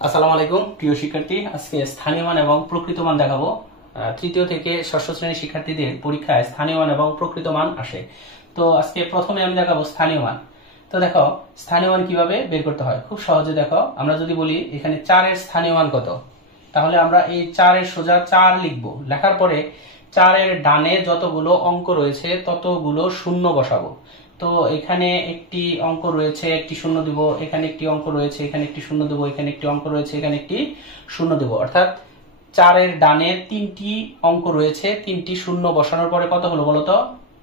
আসসালামু আলাইকুম প্রিয় শিক্ষার্থী, আজকে স্থানীয় মান এবং প্রকৃত মান দেখাবো। তৃতীয় থেকে ষষ্ঠ শ্রেণীর শিক্ষার্থীদের পরীক্ষায় স্থানীয় মান এবং প্রকৃত মান আসে। তো আজকে প্রথমে আমি দেখাবো স্থানীয় মান। তো দেখো স্থানীয় মান কিভাবে বের করতে হয়, খুব সহজে। দেখো আমরা যদি বলি এখানে 4 এর স্থানীয় মান কত, তাহলে আমরা এই 4 এর সোজা 4 লিখবো। লেখার পরে 4 এর ডানে যতগুলো অঙ্ক রয়েছে ততগুলো শূন্য বসাবো। তো এখানে একটি অঙ্ক রয়েছে, একটি শূন্য দিব, এখানে একটি অঙ্ক রয়েছে, এখানে একটি শূন্য দেব, এখানে একটি অঙ্ক রয়েছে, এখানে একটি শূন্য দেব। অর্থাৎ 4 এর ডানে 3টি অঙ্ক রয়েছে, 3টি শূন্য বসানোর পরে কত হলো বলতো?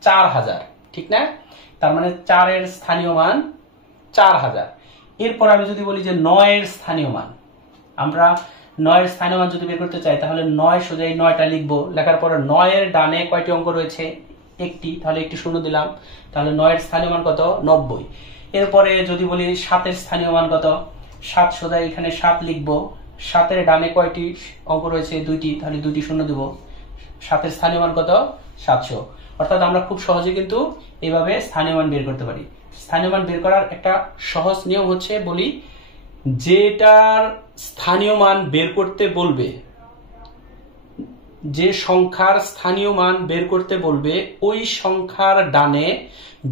4000, ঠিক না? তার মানে 4 এর স্থানীয় মান 4000। এরপর আমি যদি বলি যে 9 এর স্থানীয় মান, আমরা 9 এর স্থানীয় মান যদি বের করতে চাই তাহলে 9 সোজা এই 9টা লিখবো। লেখার পরে 9 এর ডানে কয়টি অঙ্ক রয়েছে? একটি, তাহলে একটি শূন্য দিলাম। তাহলে 9 এর স্থানীয় মান কত? 90। এরপরে যদি বলি 7 এর স্থানীয় মান কত? 7 সোজা এখানে 7 লিখবো। 7 এর ডানে কয়টি অঙ্ক রয়েছে? 2টি, তাহলে 2টি শূন্য দেব। 7 এর স্থানীয় মান কত? 700। অর্থাৎ আমরা খুব সহজে কিন্তু এইভাবে স্থানীয় মান বের করতে পারি। স্থানীয় মান বের করার একটা সহজ নিয়ম হচ্ছে, বলি, যেটার স্থানীয় মান বের করতে বলবে, যে সংখ্যার স্থানীয় মান বের করতে বলবে, ওই সংখ্যার ডানে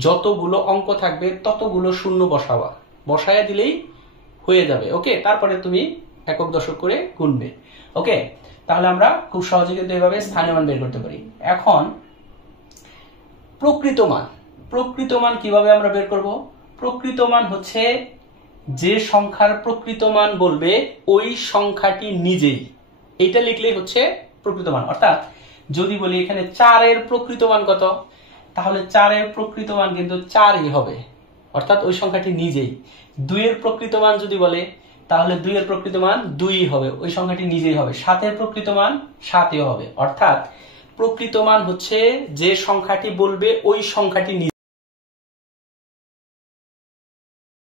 যতগুলো অঙ্ক থাকবে ততগুলো শূন্য বসাবা। বসায়া দিলেই হয়ে যাবে। ওকে, তারপরে তুমি একক দশক করে গুনবে। ওকে, তাহলে আমরা খুব সহজে কিন্তু এভাবে স্থানীয় মান বের করতে পারি। এখন প্রকৃত মান। প্রকৃত মান কিভাবে আমরা বের করব? প্রকৃত মান হচ্ছে যে সংখ্যার প্রকৃত মান বলবে ওই সংখ্যাটি নিজেই। এইটা লিখলেই হচ্ছে প্রকৃত মান। অর্থাৎ যদি বলি এখানে 4 এর প্রকৃত মান কত, তাহলে 4 এর প্রকৃত মান কিন্তু 4ই হবে, অর্থাৎ ওই সংখ্যাটি নিজেই। 2 এর প্রকৃত মান যদি বলে, তাহলে 2 এর প্রকৃত মান 2ই হবে, ওই সংখ্যাটি নিজেই হবে। 7 এর প্রকৃত মান 7ই হবে। অর্থাৎ প্রকৃত মান হচ্ছে যে সংখ্যাটি বলবে ওই সংখ্যাটি